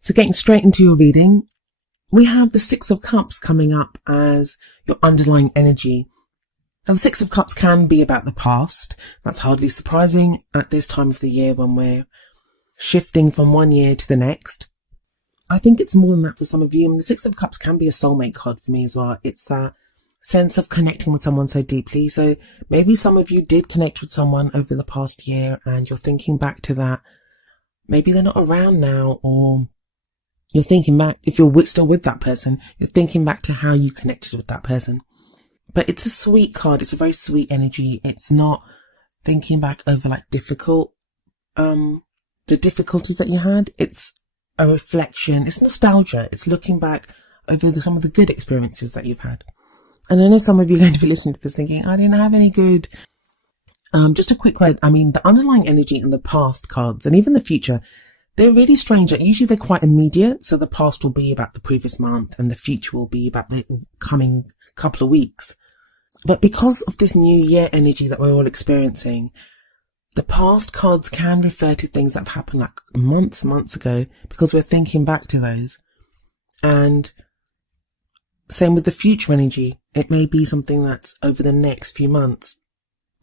So getting straight into your reading, we have the Six of Cups coming up as your underlying energy. Now, the Six of Cups can be about the past. That's hardly surprising at this time of the year when we're shifting from one year to the next. I think it's more than that for some of you. I mean, the Six of Cups can be a soulmate card for me as well. It's that sense of connecting with someone so deeply. So maybe some of you did connect with someone over the past year and you're thinking back to that. Maybe they're not around now, or you're thinking back, if you're still with that person, you're thinking back to how you connected with that person. But it's a sweet card. It's a very sweet energy. It's not thinking back over like the difficulties that you had. It's a reflection. It's nostalgia. It's looking back over some of the good experiences that you've had. And I know some of you are going to be listening to this thinking, I didn't have any good. Just a quick word. I mean, the underlying energy in the past cards and even the future, they're really strange. Usually they're quite immediate. So the past will be about the previous month and the future will be about the coming couple of weeks. But because of this new year energy that we're all experiencing, the past cards can refer to things that have happened like months ago, because we're thinking back to those. And same with the future energy. It may be something that's over the next few months.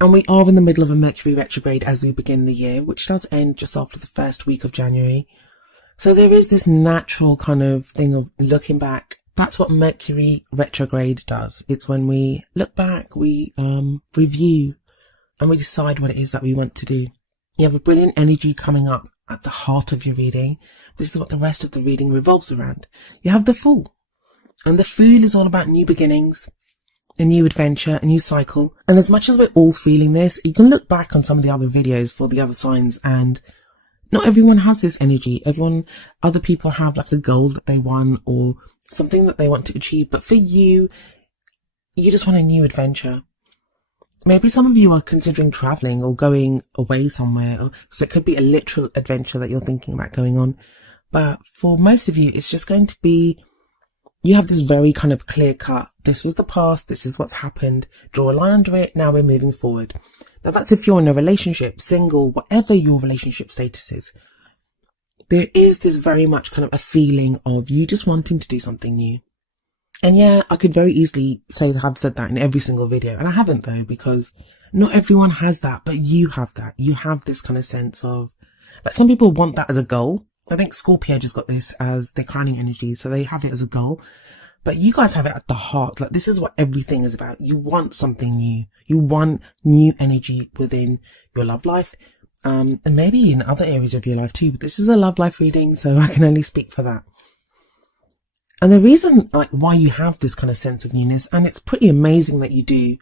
And we are in the middle of a Mercury retrograde as we begin the year, which does end just after the first week of January. So there is this natural kind of thing of looking back. That's what Mercury retrograde does. It's when we look back, we review, and we decide what it is that we want to do. You have a brilliant energy coming up at the heart of your reading. This is what the rest of the reading revolves around. You have the Fool. And the Fool is all about new beginnings, a new adventure, a new cycle. And as much as we're all feeling this, you can look back on some of the other videos for the other signs, and not everyone has this energy. Other people have like a goal that they want or something that they want to achieve. But for you, you just want a new adventure. Maybe some of you are considering traveling or going away somewhere. So it could be a literal adventure that you're thinking about going on. But for most of you, it's just going to be, you have this very kind of clear cut. This was the past. This is what's happened. Draw a line under it. Now we're moving forward. Now that's if you're in a relationship, single, whatever your relationship status is. There is this very much kind of a feeling of you just wanting to do something new. And yeah, I could very easily say that I've said that in every single video. And I haven't though, because not everyone has that, but you have that. You have this kind of sense of, like, some people want that as a goal. I think Scorpio just got this as their crowning energy. So they have it as a goal, but you guys have it at the heart. Like, this is what everything is about. You want something new. You want new energy within your love life. And maybe in other areas of your life too, but this is a love life reading, so I can only speak for that. And the reason, like, why you have this kind of sense of newness, and it's pretty amazing that you do,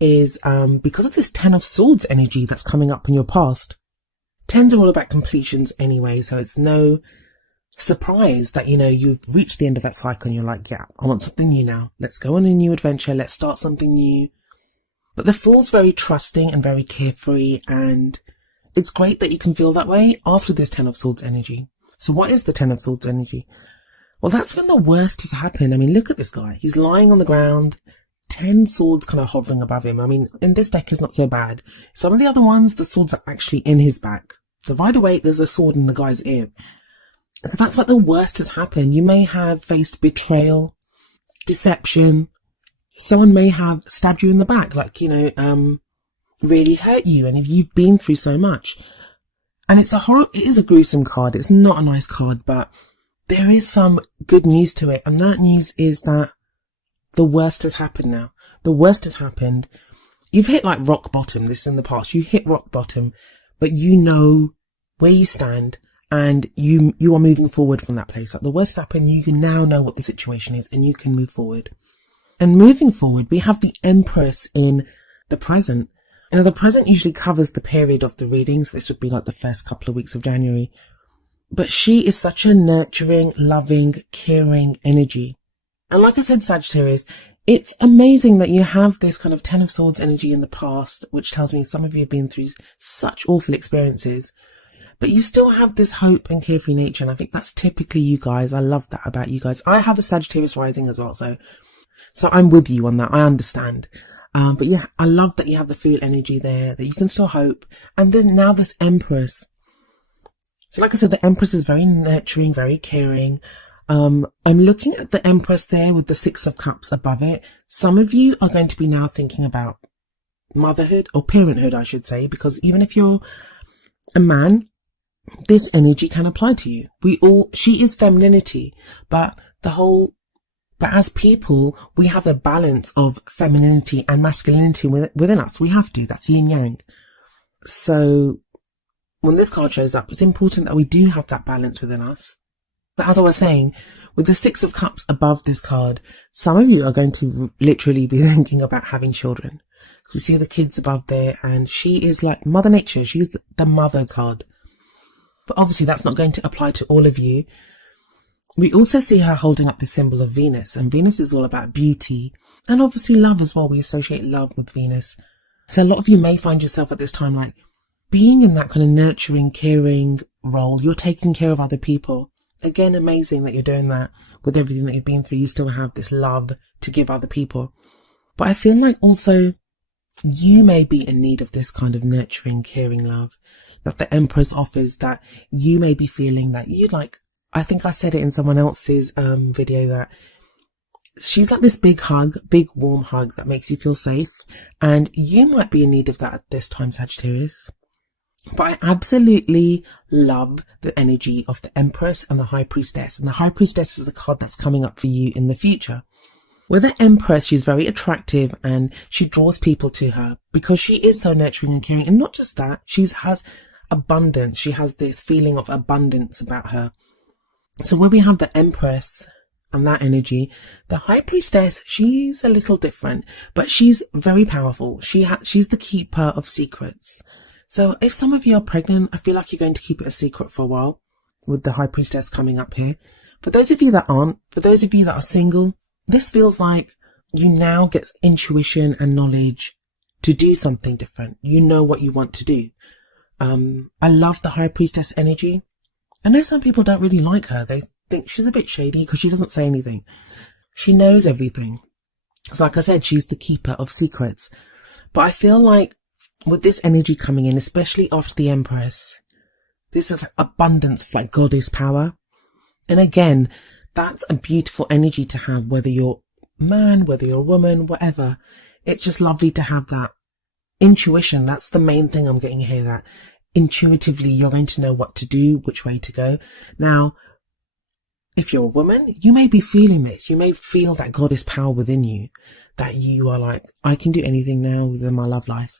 is because of this Ten of Swords energy that's coming up in your past. Tens are all about completions anyway, so it's no surprise that, you know, you've reached the end of that cycle and you're like, yeah, I want something new now. Let's go on a new adventure. Let's start something new. But the Fool's very trusting and very carefree, and it's great that you can feel that way after this Ten of Swords energy. So what is the Ten of Swords energy? Well, that's when the worst has happened. I mean, look at this guy. He's lying on the ground, 10 swords kind of hovering above him. I mean, in this deck, it's not so bad. Some of the other ones, the swords are actually in his back. So right away, there's a sword in the guy's ear. So that's like the worst has happened. You may have faced betrayal, deception. Someone may have stabbed you in the back, like, you know, really hurt you. And if you've been through so much, and it is a gruesome card. It's not a nice card, but there is some good news to it. And that news is that the worst has happened now. The worst has happened. You've hit like rock bottom. This is in the past. You hit rock bottom, but you know where you stand and you are moving forward from that place. Like, the worst happened. You can now know what the situation is and you can move forward. And moving forward, we have the Empress in the present. Now, the present usually covers the period of the readings. This would be like the first couple of weeks of January. But she is such a nurturing, loving, caring energy. And like I said, Sagittarius, it's amazing that you have this kind of Ten of Swords energy in the past, which tells me some of you have been through such awful experiences. But you still have this hope and carefree nature. And I think that's typically you guys. I love that about you guys. I have a Sagittarius rising as well. So I'm with you on that. I understand. But yeah, I love that you have the Fool energy there, that you can still hope. And then now this Empress. So like I said, the Empress is very nurturing, very caring. I'm looking at the Empress there with the Six of Cups above it. Some of you are going to be now thinking about motherhood or parenthood, I should say, because even if you're a man, this energy can apply to you. She is femininity, but as people, we have a balance of femininity and masculinity within us. We have to. That's yin yang. So when this card shows up, it's important that we do have that balance within us. But as I was saying, with the Six of Cups above this card, some of you are going to literally be thinking about having children. You see the kids above there, and she is like Mother Nature. She's the mother card. But obviously that's not going to apply to all of you. We also see her holding up the symbol of Venus, and Venus is all about beauty and obviously love as well. We associate love with Venus. So a lot of you may find yourself at this time like being in that kind of nurturing, caring role. You're taking care of other people. Again, amazing that you're doing that. With everything that you've been through, you still have this love to give other people. But I feel like also you may be in need of this kind of nurturing, caring love that the Empress offers, that you may be feeling that you'd like. I think I said it in someone else's video that she's like this big hug, big warm hug that makes you feel safe. And you might be in need of that at this time, Sagittarius. But I absolutely love the energy of the Empress and the High Priestess. And the High Priestess is a card that's coming up for you in the future. With the Empress, she's very attractive and she draws people to her because she is so nurturing and caring. And not just that, she has abundance. She has this feeling of abundance about her. So when we have the Empress and that energy, the High Priestess, she's a little different, but she's very powerful. She's the keeper of secrets. So if some of you are pregnant, I feel like you're going to keep it a secret for a while with the High Priestess coming up here. For those of you that aren't, for those of you that are single, this feels like you now get intuition and knowledge to do something different. You know what you want to do. I love the High Priestess energy. I know some people don't really like her. They think she's a bit shady because she doesn't say anything. She knows everything. So like I said, she's the keeper of secrets. But I feel like with this energy coming in, especially after the Empress, this is like abundance of like goddess power. And again, that's a beautiful energy to have, whether you're a man, whether you're a woman, whatever. It's just lovely to have that intuition. That's the main thing I'm getting here, that intuitively you're going to know what to do, which way to go. Now, if you're a woman, you may be feeling this. You may feel that goddess power within you, that you are like, I can do anything now within my love life.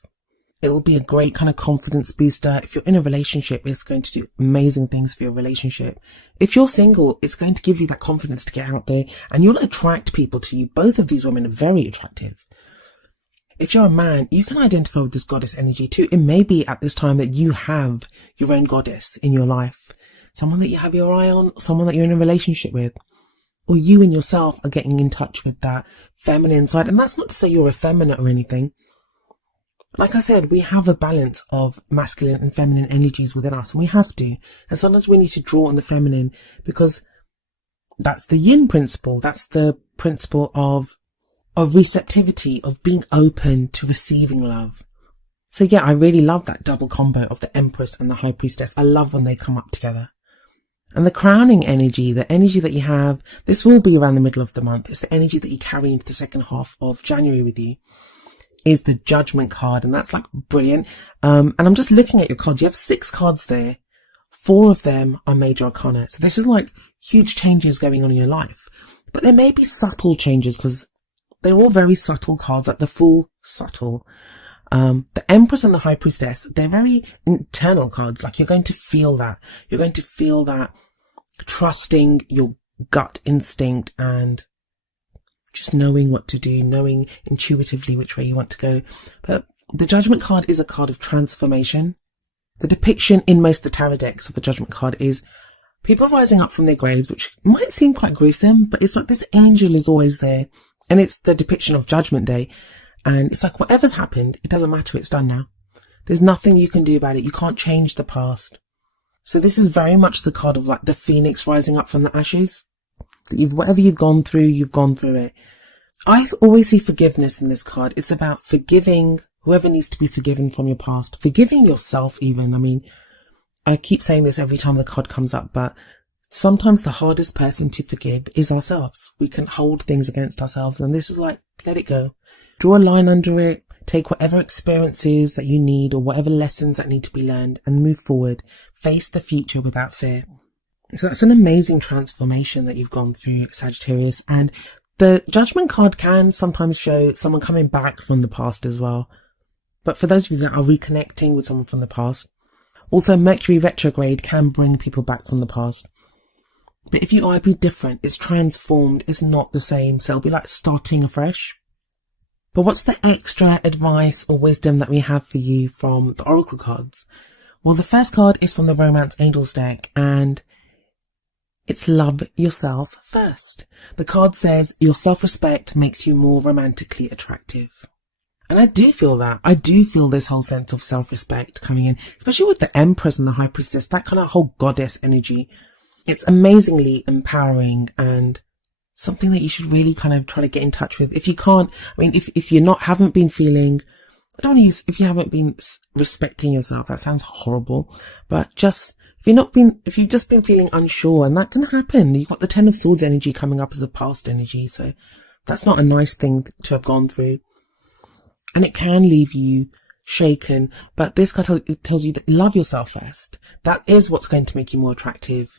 It will be a great kind of confidence booster. If you're in a relationship, it's going to do amazing things for your relationship. If you're single, it's going to give you that confidence to get out there and you'll attract people to you. Both of these women are very attractive. If you're a man, you can identify with this goddess energy too. It may be at this time that you have your own goddess in your life. Someone that you have your eye on, someone that you're in a relationship with. Or you and yourself are getting in touch with that feminine side. And that's not to say you're effeminate or anything. Like I said, we have a balance of masculine and feminine energies within us, and we have to. And sometimes we need to draw on the feminine because that's the yin principle. That's the principle of receptivity, of being open to receiving love. So yeah, I really love that double combo of the Empress and the High Priestess. I love when they come up together. And the crowning energy, the energy that you have, this will be around the middle of the month. It's the energy that you carry into the second half of January with you. Is the Judgment card, and that's like brilliant. And I'm just looking at your cards. You have 6 cards there. 4 of them are major arcana. So this is like huge changes going on in your life. But there may be subtle changes because they're all very subtle cards, like the full subtle. The Empress and the High Priestess, they're very internal cards. Like you're going to feel that. You're going to feel that trusting your gut instinct and just knowing what to do, knowing intuitively which way you want to go. But the Judgment card is a card of transformation. The depiction in most of the tarot decks of the Judgment card is people rising up from their graves, which might seem quite gruesome, but it's like this angel is always there. And it's the depiction of Judgment Day. And it's like whatever's happened, it doesn't matter, it's done now. There's nothing you can do about it. You can't change the past. So this is very much the card of like the phoenix rising up from the ashes. Whatever you've gone through it. I always see forgiveness in this card. It's about forgiving whoever needs to be forgiven from your past, forgiving yourself even. I mean, I keep saying this every time the card comes up, but sometimes the hardest person to forgive is ourselves. We can hold things against ourselves, and this is like, let it go. Draw a line under it, take whatever experiences that you need or whatever lessons that need to be learned and move forward. Face the future without fear. So that's an amazing transformation that you've gone through, Sagittarius. And the Judgment card can sometimes show someone coming back from the past as well. But for those of you that are reconnecting with someone from the past, also Mercury retrograde can bring people back from the past. But if you are be different, it's transformed, it's not the same. So it'll be like starting afresh. But what's the extra advice or wisdom that we have for you from the Oracle cards? Well, the first card is from the Romance Angels deck, and it's love yourself first. The card says your self-respect makes you more romantically attractive. And I do feel that. I do feel this whole sense of self-respect coming in, especially with the Empress and the High Priestess, that kind of whole goddess energy. It's amazingly empowering and something that you should really kind of try to get in touch with. If you can't, I mean, if you're haven't been feeling, I don't want to use, if you haven't been respecting yourself, that sounds horrible, but just, if you've just been feeling unsure, and that can happen. You've got the Ten of Swords energy coming up as a past energy, so that's not a nice thing to have gone through. And it can leave you shaken, but this card tells you that love yourself first. That is what's going to make you more attractive.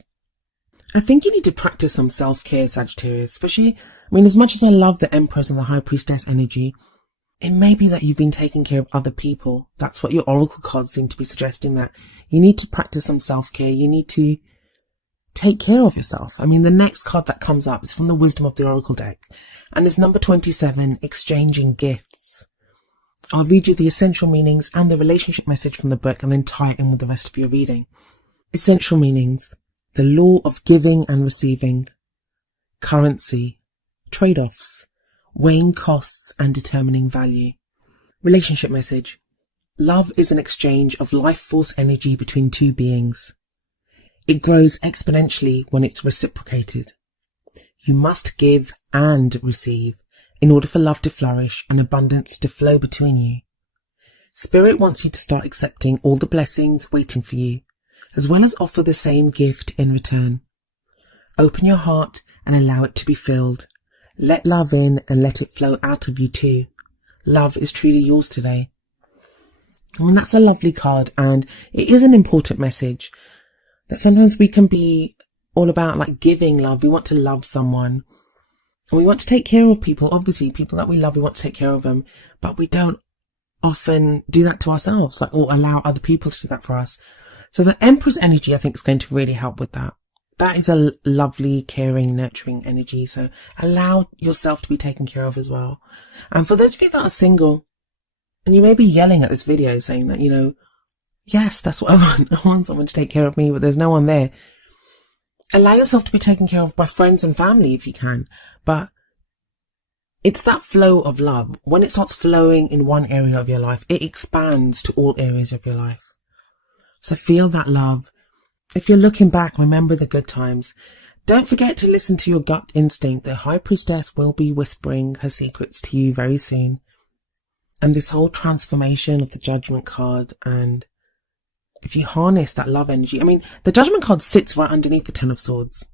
I think you need to practice some self-care, Sagittarius, especially, I mean, as much as I love the Empress and the High Priestess energy, it may be that you've been taking care of other people. That's what your Oracle cards seem to be suggesting, that you need to practice some self-care. You need to take care of yourself. I mean, the next card that comes up is from the Wisdom of the Oracle deck, and it's number 27, exchanging gifts. I'll read you the essential meanings and the relationship message from the book and then tie it in with the rest of your reading. Essential meanings: the law of giving and receiving, currency, trade-offs, weighing costs and determining value. Relationship message: love is an exchange of life force energy between two beings. It grows exponentially when it's reciprocated. You must give and receive in order for love to flourish and abundance to flow between you. Spirit wants you to start accepting all the blessings waiting for you, as well as offer the same gift in return. Open your heart and allow it to be filled. Let love in and let it flow out of you too. Love is truly yours today. I mean, that's a lovely card, and it is an important message that sometimes we can be all about like giving love. We want to love someone and we want to take care of people. Obviously, people that we love, we want to take care of them, but we don't often do that to ourselves, like, or allow other people to do that for us. So the Empress energy, I think, is going to really help with that. That is a lovely, caring, nurturing energy. So allow yourself to be taken care of as well. And for those of you that are single, and you may be yelling at this video saying that, you know, yes, that's what I want. I want someone to take care of me, but there's no one there. Allow yourself to be taken care of by friends and family if you can. But it's that flow of love. When it starts flowing in one area of your life, it expands to all areas of your life. So feel that love. If you're looking back, remember the good times. Don't forget to listen to your gut instinct. The High Priestess will be whispering her secrets to you very soon. And this whole transformation of the Judgment card, and if you harness that love energy, I mean, the Judgment card sits right underneath the Ten of Swords.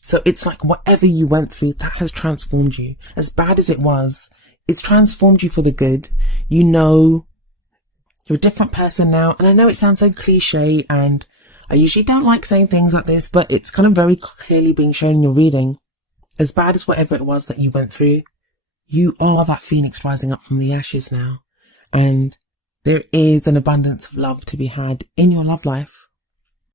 So it's like whatever you went through, that has transformed you. As bad as it was, it's transformed you for the good. You know, you're a different person now. And I know it sounds so cliche, and I usually don't like saying things like this, but it's kind of very clearly being shown in your reading. As bad as whatever it was that you went through, you are that phoenix rising up from the ashes now. And there is an abundance of love to be had in your love life.